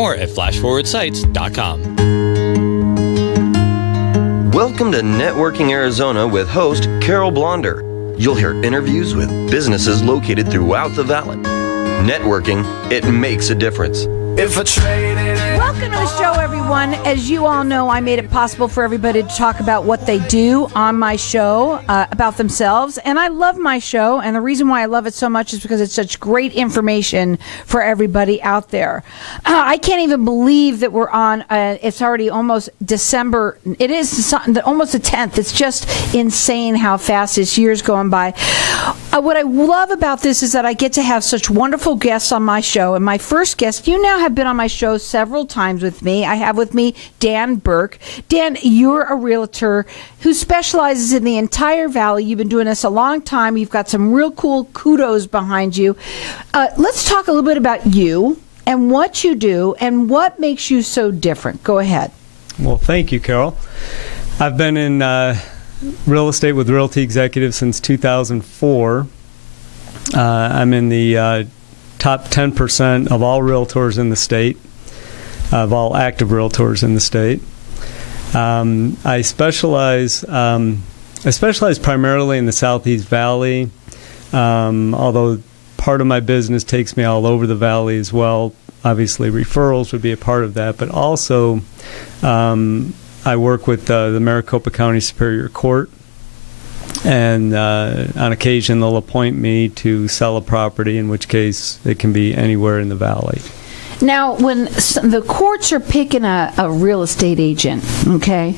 Or at flashforwardsites.com. Welcome to Networking Arizona with host Carol Blonder. You'll hear interviews with businesses located throughout the valley. Networking, it makes a difference. Welcome to the show, everyone. As you all know, I made it possible for everybody to talk about what they do on my show, about themselves. And I love my show. And the reason why I love it so much is because it's such great information for everybody out there. I can't even believe that we're on, it's already almost December. It is almost the 10th. It's just insane how fast this year's going by. What I love about this is that I get to have such wonderful guests on my show. And my first guest, you now have been on my show several times with me. I have with me Dan Birk. Dan, you're a realtor who specializes in the entire valley. You've been doing this a long time. You've got some real cool kudos behind you. Let's talk a little bit about you and what you do and what makes you so different. Go ahead. Well, thank you, Carol. I've been in real estate with Realty Executive since 2004. I'm in the top 10% of all realtors in the state, of all active realtors in the state. I specialize primarily in the Southeast Valley, although part of my business takes me all over the valley as well. Obviously, referrals would be a part of that, but also I work with the Maricopa County Superior Court, and on occasion they'll appoint me to sell a property, in which case it can be anywhere in the valley. Now, when the courts are picking a real estate agent, okay,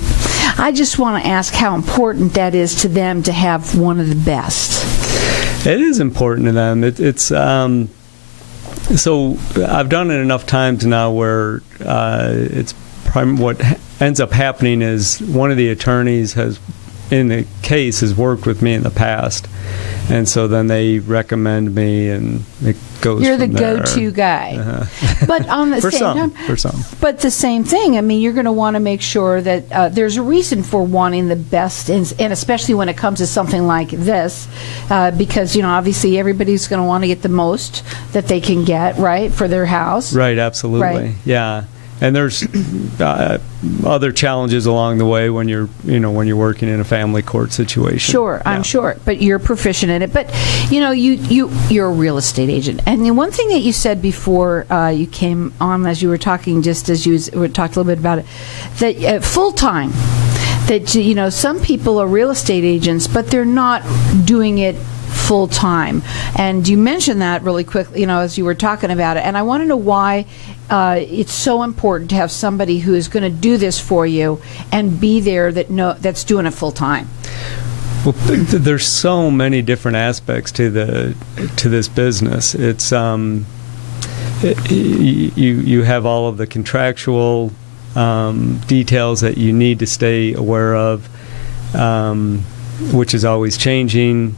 I just want to ask how important that is to them to have one of the best. It is important to them. It's so I've done it enough times now where what ends up happening is one of the attorneys in the case has worked with me in the past, and so then they recommend me, and it goes. You're the from there. Go-to guy. Uh-huh. But on the for same some, time, for some. But the same thing. I mean, you're going to want to make sure that there's a reason for wanting the best, and especially when it comes to something like this, because obviously everybody's going to want to get the most that they can get, right, for their house. Right. Absolutely. Right. Yeah. And there's other challenges along the way when you're working in a family court situation. Sure, yeah. I'm sure, but you're proficient in it. But you're a real estate agent, and the one thing that you said before you came on, as you were talking, just as you talked a little bit about it, that full time. That some people are real estate agents, but they're not doing it full time. And you mentioned that really quickly, as you were talking about it. And I want to know why it's so important to have somebody who is going to do this for you and be there that's doing it full time. Well, there's so many different aspects to this business. It's you have all of the contractual details that you need to stay aware of, which is always changing.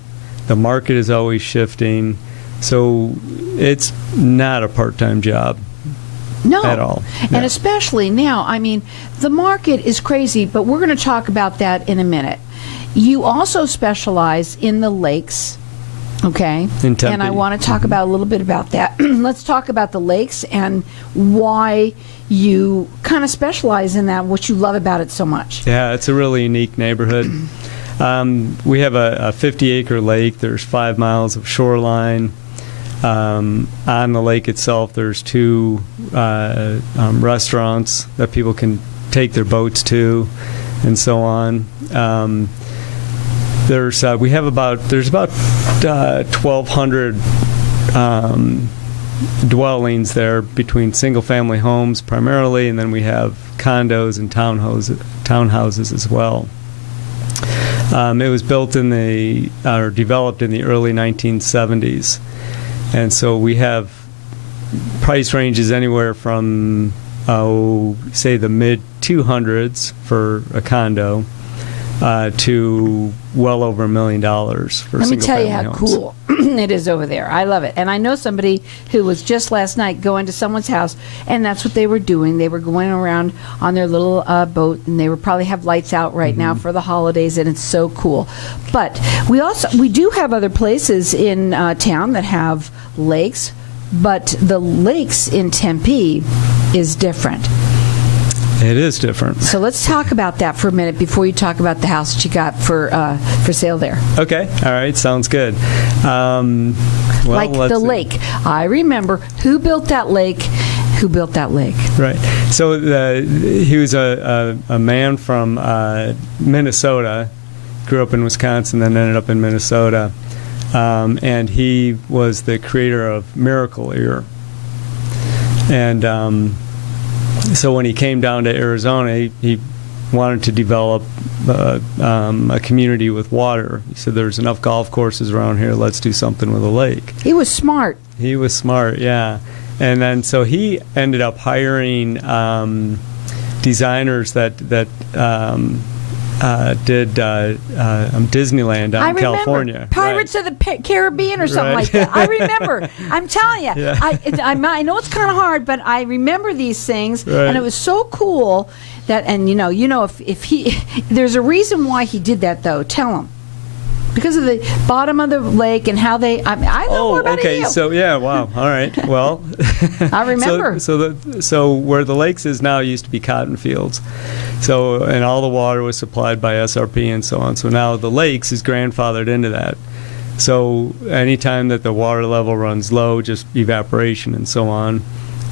The market is always shifting, so it's not a part-time job. No, at all. And especially now, I mean, the market is crazy, but we're going to talk about that in a minute. You also specialize in the lakes, okay? In Tempe. And I want to talk about a little bit about that. Let's talk about the lakes and why you kind of specialize in that, what you love about it so much. Yeah, it's a really unique neighborhood. We have a 50-acre lake. There's 5 miles of shoreline. On the lake itself, there's 2 restaurants that people can take their boats to, and so on. There's about 1,200 dwellings there, between single-family homes primarily, and then we have condos and townhouses as well. It was built developed in the early 1970s. And so we have price ranges anywhere from, say, the mid-200s for a condo to well over $1 million for single-family homes. Let me tell you how cool it is over there. I love it. And I know somebody who was just last night going to someone's house, and that's what they were doing. They were going around on their little boat, and they would probably have lights out right now for the holidays, and it's so cool. But we do have other places in town that have lakes, but the lakes in Tempe is different. It is different. So let's talk about that for a minute before you talk about the house that you got for sale there. Okay. All right. Sounds good. Like the lake. I remember who built that lake. Who built that lake? Right. So he was a man from Minnesota, grew up in Wisconsin, then ended up in Minnesota. And he was the creator of Miracle Ear. And so when he came down to Arizona, he wanted to develop a community with water. He said, there's enough golf courses around here, let's do something with a lake. He was smart. He was smart, yeah. And then so he ended up hiring designers that did Disneyland out in California. Pirates of the Caribbean or something like that. I remember. I'm telling you. Yeah. I know it's kind of hard, but I remember these things, and it was so cool that. And if he, there's a reason why he did that though. Tell him. Because of the bottom of the lake and how they. I know more about it. So yeah, wow. All right. Well, I remember. So where the lakes is now used to be cotton fields. So and all the water was supplied by SRP and so on. So now the lakes is grandfathered into that. So anytime that the water level runs low, just evaporation and so on.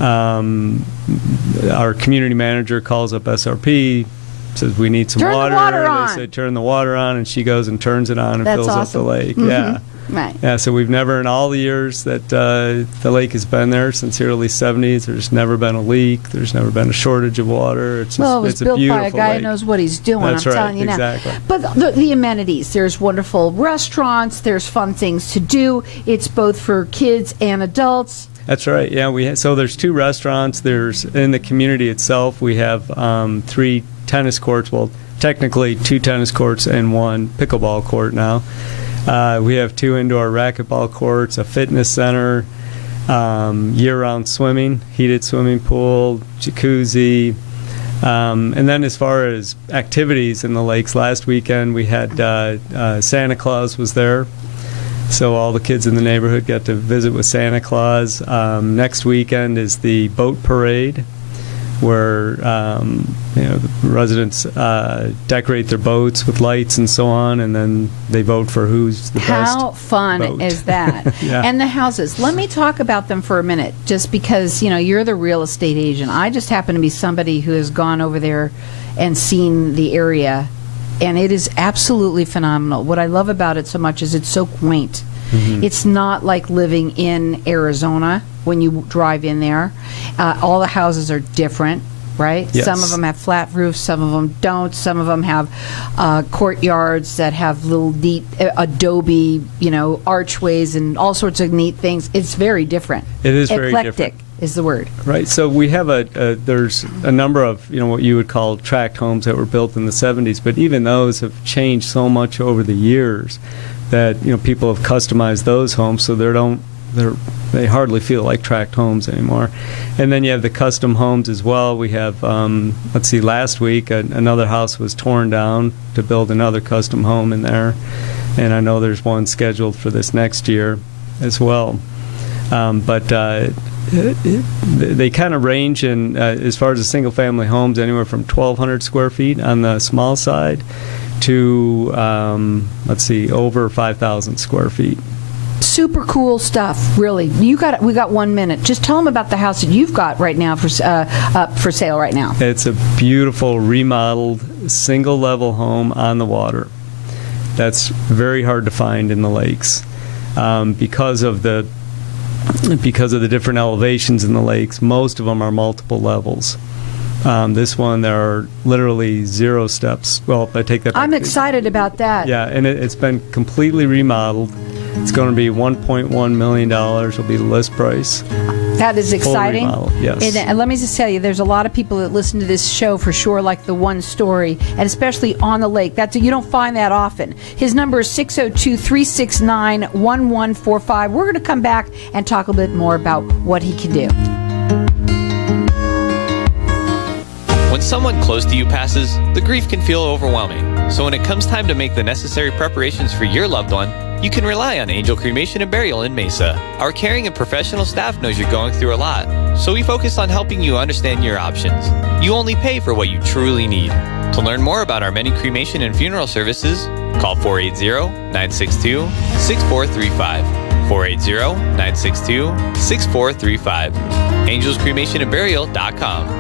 Our community manager calls up SRP. Says we need some water. Turn the water on. They say turn the water on, and she goes and turns it on and That's fills awesome. up the lake. Mm-hmm. Yeah, right. Yeah. So we've never, in all the years that the lake has been there since the early '70s, there's never been a leak. There's never been a shortage of water. It's just, well, it was it's built a beautiful by a guy lake. who knows what he's doing. That's I'm right, telling you exactly. now. But the amenities. There's wonderful restaurants. There's fun things to do. It's both for kids and adults. That's right. Yeah, so there's 2 restaurants. There's in the community itself. We have 3 tennis courts. Well, technically 2 tennis courts and 1 pickleball court now. We have 2 indoor racquetball courts, a fitness center, year-round swimming, heated swimming pool, jacuzzi. And then as far as activities in the lakes, last weekend we had Santa Claus was there. So all the kids in the neighborhood got to visit with Santa Claus. Next weekend is the boat parade, where the residents decorate their boats with lights and so on, and then they vote for who's the best. How fun boat. is that? Yeah. And the houses. Let me talk about them for a minute, just because you're the real estate agent. I just happen to be somebody who has gone over there and seen the area, and it is absolutely phenomenal. What I love about it so much is it's so quaint. Mm-hmm. It's not like living in Arizona when you drive in there. All the houses are different, right? Yes. Some of them have flat roofs, some of them don't. Some of them have courtyards that have little neat adobe, archways and all sorts of neat things. It's very different. It is very Eclectic different. Is the word. Right. So we have there's a number of, what you would call tract homes that were built in the 70s, but even those have changed so much over the years that, people have customized those homes so they hardly feel like tract homes anymore. And then you have the custom homes as well. We have, last week another house was torn down to build another custom home in there. And I know there's one scheduled for this next year as well. They kind of range in, as far as the single-family homes, anywhere from 1,200 square feet on the small side to, over 5,000 square feet. Super cool stuff, really. We got 1 minute. Just tell them about the house that you've got right now for sale right now. It's a beautiful remodeled single-level home on the water. That's very hard to find in the lakes because of the different elevations in the lakes. Most of them are multiple levels. This one, there are literally 0 steps. Well, if I take that back. I'm excited about that. Yeah, and it's been completely remodeled. It's going to be $1.1 million will be the list price. That is exciting. Full remodel, yes. And let me just tell you, there's a lot of people that listen to this show for sure, like the one story, and especially on the lake. You don't find that often. His number is 602-369-1145. We're going to come back and talk a bit more about what he can do. When someone close to you passes, the grief can feel overwhelming. So when it comes time to make the necessary preparations for your loved one, you can rely on Angel Cremation and Burial in Mesa. Our caring and professional staff knows you're going through a lot, so we focus on helping you understand your options. You only pay for what you truly need. To learn more about our many cremation and funeral services, call 480-962-6435. 480-962-6435. AngelsCremationandBurial.com.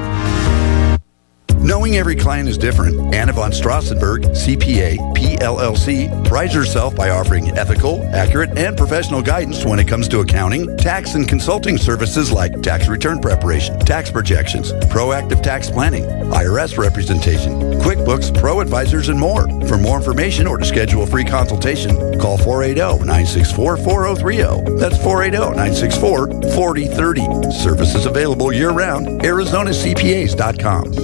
Knowing every client is different, Anna von Strassenberg, CPA, PLLC, prides herself by offering ethical, accurate, and professional guidance when it comes to accounting, tax, and consulting services like tax return preparation, tax projections, proactive tax planning, IRS representation, QuickBooks, Pro Advisors, and more. For more information or to schedule a free consultation, call 480-964-4030. That's 480-964-4030. Services available year-round. ArizonaCPAs.com.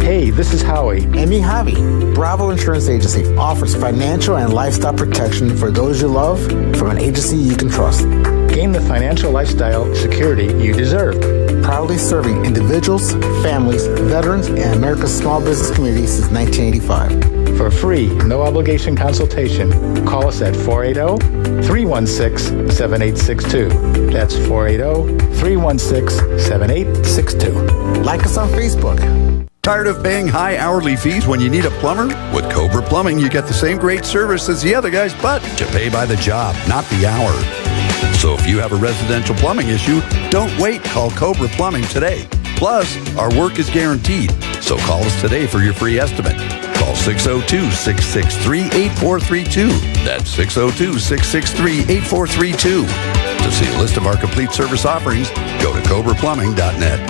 Hey, this is Howie. And me, Javi. Bravo Insurance Agency offers financial and lifestyle protection for those you love from an agency you can trust. Gain the financial lifestyle security you deserve. Proudly serving individuals, families, veterans, and America's small business community since 1985. For a free, no-obligation consultation, call us at 480-316-7862. That's 480-316-7862. Like us on Facebook. Tired of paying high hourly fees when you need a plumber? With Cobra Plumbing, you get the same great service as the other guys, but you pay by the job, not the hour. So if you have a residential plumbing issue, don't wait. Call Cobra Plumbing today. Plus, our work is guaranteed. So call us today for your free estimate. Call 602-663-8432. That's 602-663-8432. To see a list of our complete service offerings, go to cobraplumbing.net.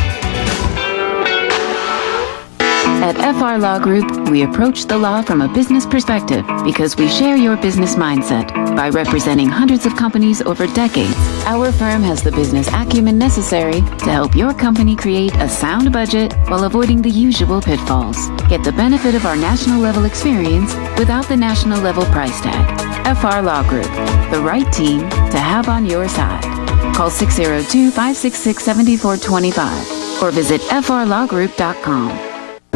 At FR Law Group, we approach the law from a business perspective because we share your business mindset. By representing hundreds of companies over decades, our firm has the business acumen necessary to help your company create a sound budget while avoiding the usual pitfalls. Get the benefit of our national level experience without the national level price tag. FR Law Group, the right team to have on your side. Call 602-566-7425 or visit frlawgroup.com.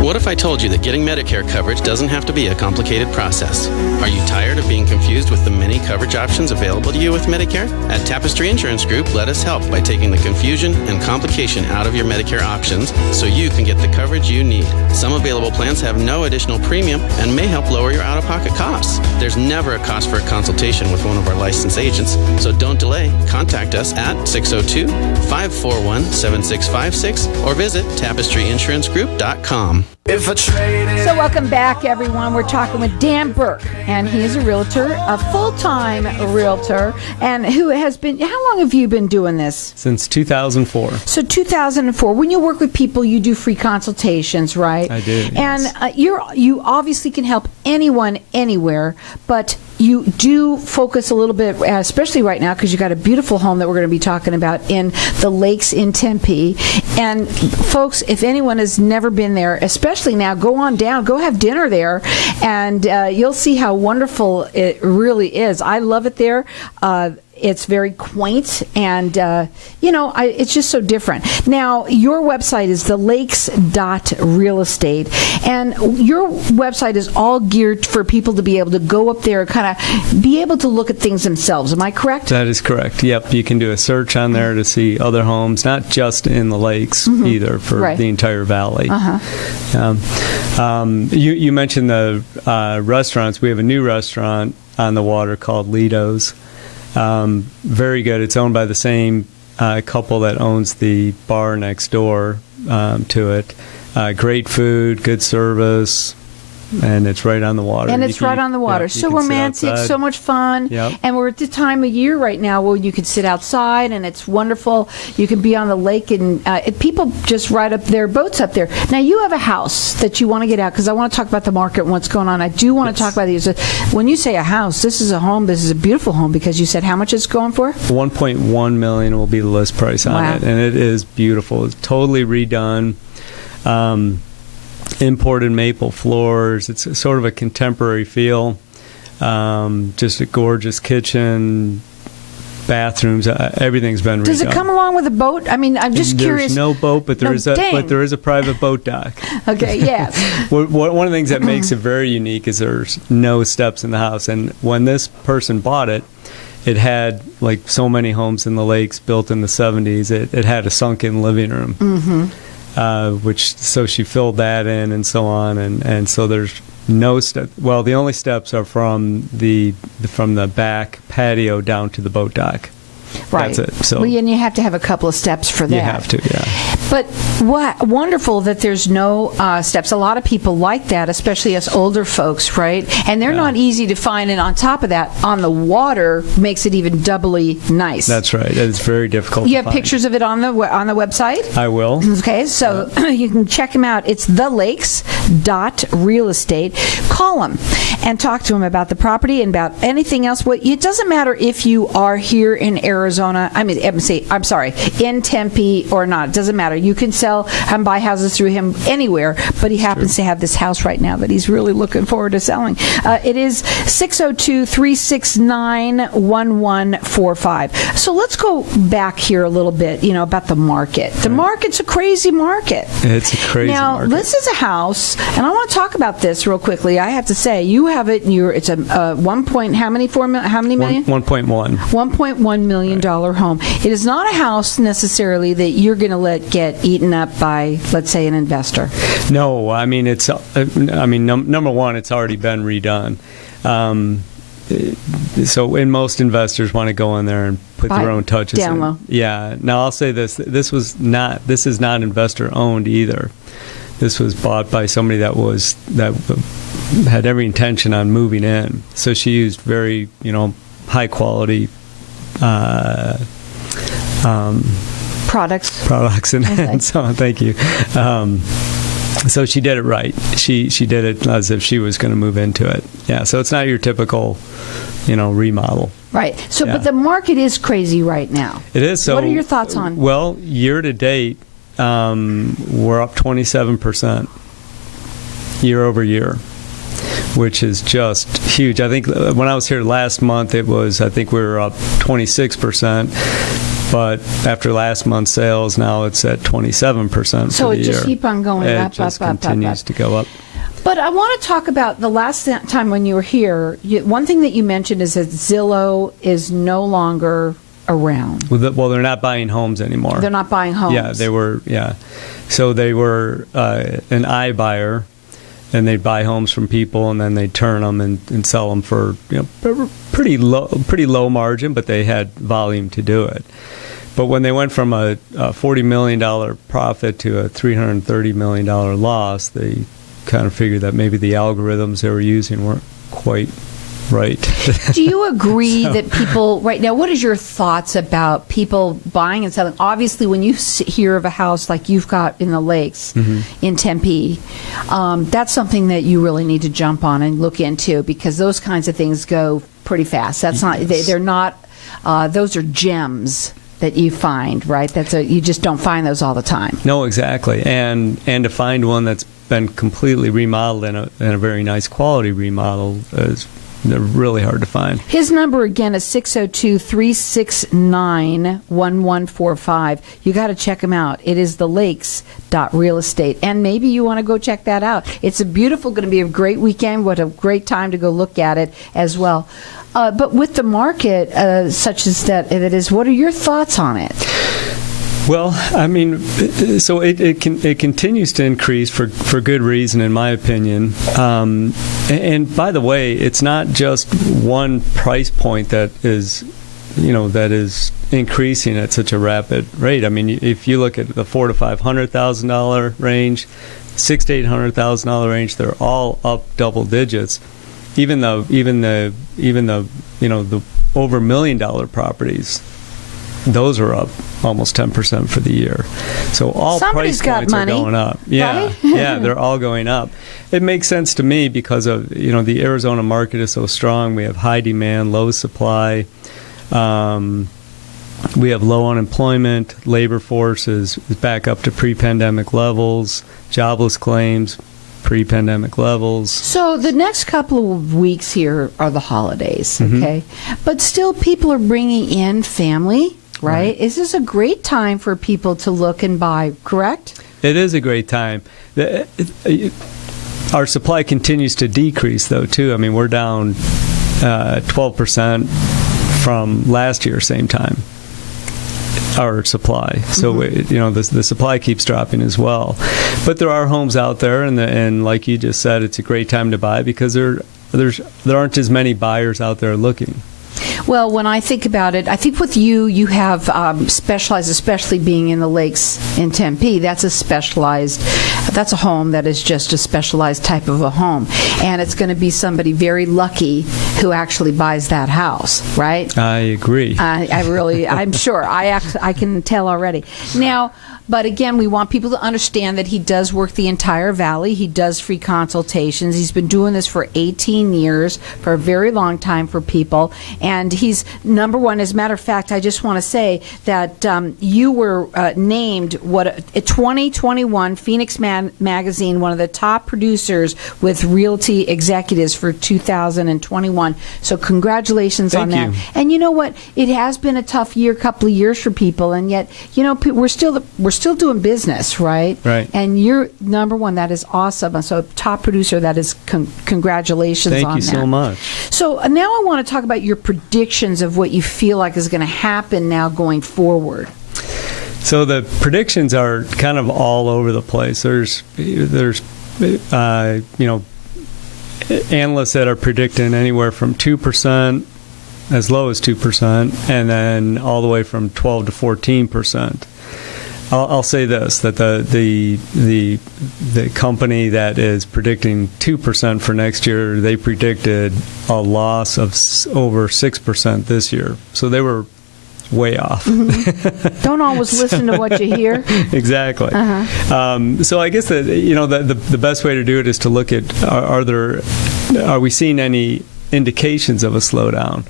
What if I told you that getting Medicare coverage doesn't have to be a complicated process? Are you tired of being confused with the many coverage options available to you with Medicare? At Tapestry Insurance Group, let us help by taking the confusion and complication out of your Medicare options so you can get the coverage you need. Some available plans have no additional premium and may help lower your out-of-pocket costs. There's never a cost for a consultation with one of our licensed agents, so don't delay. Contact us at 602-541-7656 or visit tapestryinsurancegroup.com. So welcome back, everyone. We're talking with Dan Birk, and he is a realtor, a full-time realtor, and who has been, how long have you been doing this? Since 2004. So 2004. When you work with people, you do free consultations, right? I do, yes. And you obviously can help anyone, anywhere, but you do focus a little bit, especially right now, because you got a beautiful home that we're going to be talking about in the Lakes in Tempe. And folks, if anyone has never been there, especially now, go on down, go have dinner there, and you'll see how wonderful it really is. I love it there. It's very quaint, and, it's just so different. Now, your website is thelakes.realestate, and your website is all geared for people to be able to go up there and kind of be able to look at things themselves. Am I correct? That is correct. Yep. You can do a search on there to see other homes, not just in the lakes either, for the entire valley. You mentioned the restaurants. We have a new restaurant on the water called Lido's. Very good. It's owned by the same couple that owns the bar next door to it. Great food, good service, and it's right on the water. And it's right on the water. So romantic, so much fun. Yep. And we're at the time of year right now where you can sit outside, and it's wonderful. You can be on the lake, and people just ride up their boats up there. Now, you have a house that you want to get out, because I want to talk about the market and what's going on. I do want to talk about these. When you say a house, this is a home. This is a beautiful home, because you said how much it's going for? $1.1 million will be the list price on it, and it is beautiful. It's totally redone. Imported maple floors. It's sort of a contemporary feel. Just a gorgeous kitchen, bathrooms, everything's been redone. Does it come along with a boat? I mean, I'm just curious. There's no boat, but there is a private boat dock. Okay, yeah. One of the things that makes it very unique is there's no steps in the house. And when this person bought it, it had, like so many homes in the Lakes built in the 70s, it had a sunken living room, so she filled that in and so on, and so there's no step. Well, the only steps are from the back patio down to the boat dock. Right. That's it. So, and you have to have a couple of steps for that. You have to, yeah. But wonderful that there's no steps. A lot of people like that, especially us older folks, right? And they're not easy to find. And on top of that, on the water makes it even doubly nice. That's right. It's very difficult. You have pictures of it on the website? I will. Okay, so you can check them out. It's thelakes.realestate. Call them and talk to them about the property and about anything else. It doesn't matter if you are here in Arizona. I'm sorry, in Tempe or not. It doesn't matter. You can sell and buy houses through him anywhere, but he happens to have this house right now that he's really looking forward to selling. It is 602-369-1145. So let's go back here a little bit, about the market. The market's a crazy market. It's a crazy market. Now, this is a house, and I want to talk about this real quickly. I have to say, you have it, it's a how many million? 1.1. $1.1 million home. It is not a house necessarily that you're going to let get eaten up by, let's say, an investor. No, I mean number one, it's already been redone. So, most investors want to go in there and put their own touches in. Low. Yeah. Now, I'll say this: this is not investor owned either. This was bought by somebody that had every intention on moving in. So she used very high quality products and so on. Thank you. So she did it right. She did it as if she was going to move into it. Yeah. So it's not your typical, remodel. Right. So, but the market is crazy right now. It is. So, what are your thoughts on? Well, year to date, we're up 27% year over year, which is just huge. I think when I was here last month, we were up 26%. But after last month's sales, now it's at 27% for the year. So it just keep on going up, it just continues to go up. But I want to talk about the last time when you were here. One thing that you mentioned is that Zillow is no longer around. Well, they're not buying homes anymore. They're not buying homes. Yeah, they were. Yeah, so they were an iBuyer, and they'd buy homes from people, and then they'd turn them and sell them for pretty low margin, but they had volume to do it. But when they went from a $40 million profit to a $330 million loss, they kind of figured that maybe the algorithms they were using weren't quite right. Do you agree that people right now, what is your thoughts about people buying and selling? Obviously, when you hear of a house like you've got in the Lakes in Tempe, that's something that you really need to jump on and look into, because those kinds of things go pretty fast. That's not, they're not, those are gems that you find, right? You just don't find those all the time. No, exactly. And to find one that's been completely remodeled and a very nice quality remodel is really hard to find. His number again is 602-369-1145. You got to check him out. It is thelakes.realestate. And maybe you want to go check that out. It's going to be a great weekend. What a great time to go look at it as well. But with the market such as that it is, what are your thoughts on it? Well, I mean, so it continues to increase for good reason, in my opinion. And by the way, it's not just one price point that is increasing at such a rapid rate. I mean, if you look at the $400,000 to $500,000 range, $600,000 to $800,000 range, they're all up double digits. Even the over $1 million properties, those are up almost 10% for the year. So all Somebody's price points got money, are going up. Yeah, right? Yeah, they're all going up. It makes sense to me because of the Arizona market is so strong. We have high demand, low supply. We have low unemployment. Labor force is back up to pre-pandemic levels. Jobless claims pre-pandemic levels. So the next couple of weeks here are the holidays, okay? But still people are bringing in family, right? Is this a great time for people to look and buy, correct? It is a great time. Our supply continues to decrease, though, too. I mean, we're down 12% from last year, same time, our supply. So, the supply keeps dropping as well. But there are homes out there, and like you just said, it's a great time to buy because there aren't as many buyers out there looking. Well, when I think about it, I think with you have specialized, especially being in the lakes in Tempe. That's a home that is just a specialized type of a home. And it's going to be somebody very lucky who actually buys that house, right? I agree. I'm sure. I can tell already. Now, but again, we want people to understand that he does work the entire valley. He does free consultations. He's been doing this for 18 years, for a very long time for people. And he's number one. As a matter of fact, I just want to say that you were named a 2021 Phoenix Magazine, one of the top producers with Realty Executives for 2021. So congratulations on that. Thank you. And you know what? It has been a tough couple of years for people, and yet, we're still doing business, right? Right. And you're number one. That is awesome. So top producer, that is congratulations on that. Thank you so much. So now I want to talk about your predictions of what you feel like is going to happen now going forward. So the predictions are kind of all over the place. There's analysts that are predicting anywhere from 2%, as low as 2%, and then all the way from 12 to 14%. I'll say this, that the company that is predicting 2% for next year, they predicted a loss of over 6% this year. So they were way off. Don't always listen to what you hear. Exactly. So I guess that the best way to do it is to look at are we seeing any indications of a slowdown?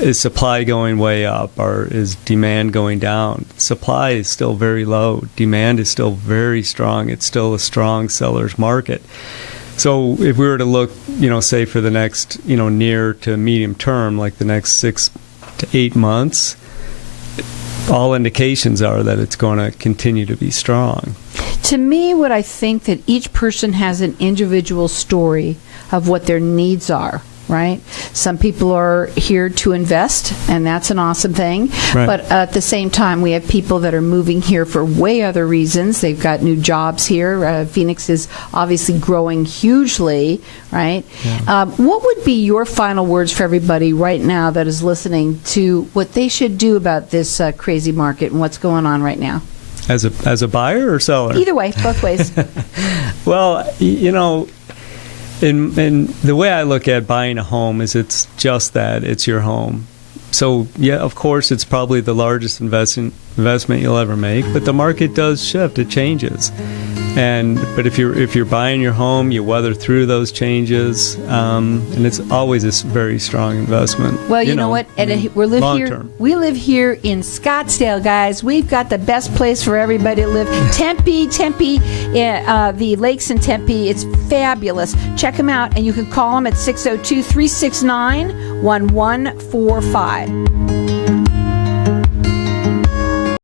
Is supply going way up, or is demand going down? Supply is still very low. Demand is still very strong. It's still a strong seller's market. So if we were to look, say for the next, near to medium term, like the next 6 to 8 months, all indications are that it's going to continue to be strong. To me, what I think that each person has an individual story of what their needs are. Right? Some people are here to invest, and that's an awesome thing. Right. But at the same time, we have people that are moving here for way other reasons. They've got new jobs here. Phoenix is obviously growing hugely, right? Yeah. What would be your final words for everybody right now that is listening to what they should do about this crazy market and what's going on right now? As a buyer or seller? Either way, both ways. Well, And the way I look at buying a home is it's just that. It's your home. So, yeah, of course, it's probably the largest investment you'll ever make, but the market does shift. It changes. But if you're buying your home, you weather through those changes, and it's always a very strong investment. Well, you know what? Long-term. We live here in Scottsdale, guys. We've got the best place for everybody to live. Tempe, the lakes in Tempe. It's fabulous. Check them out, and you can call them at 602-369-1145.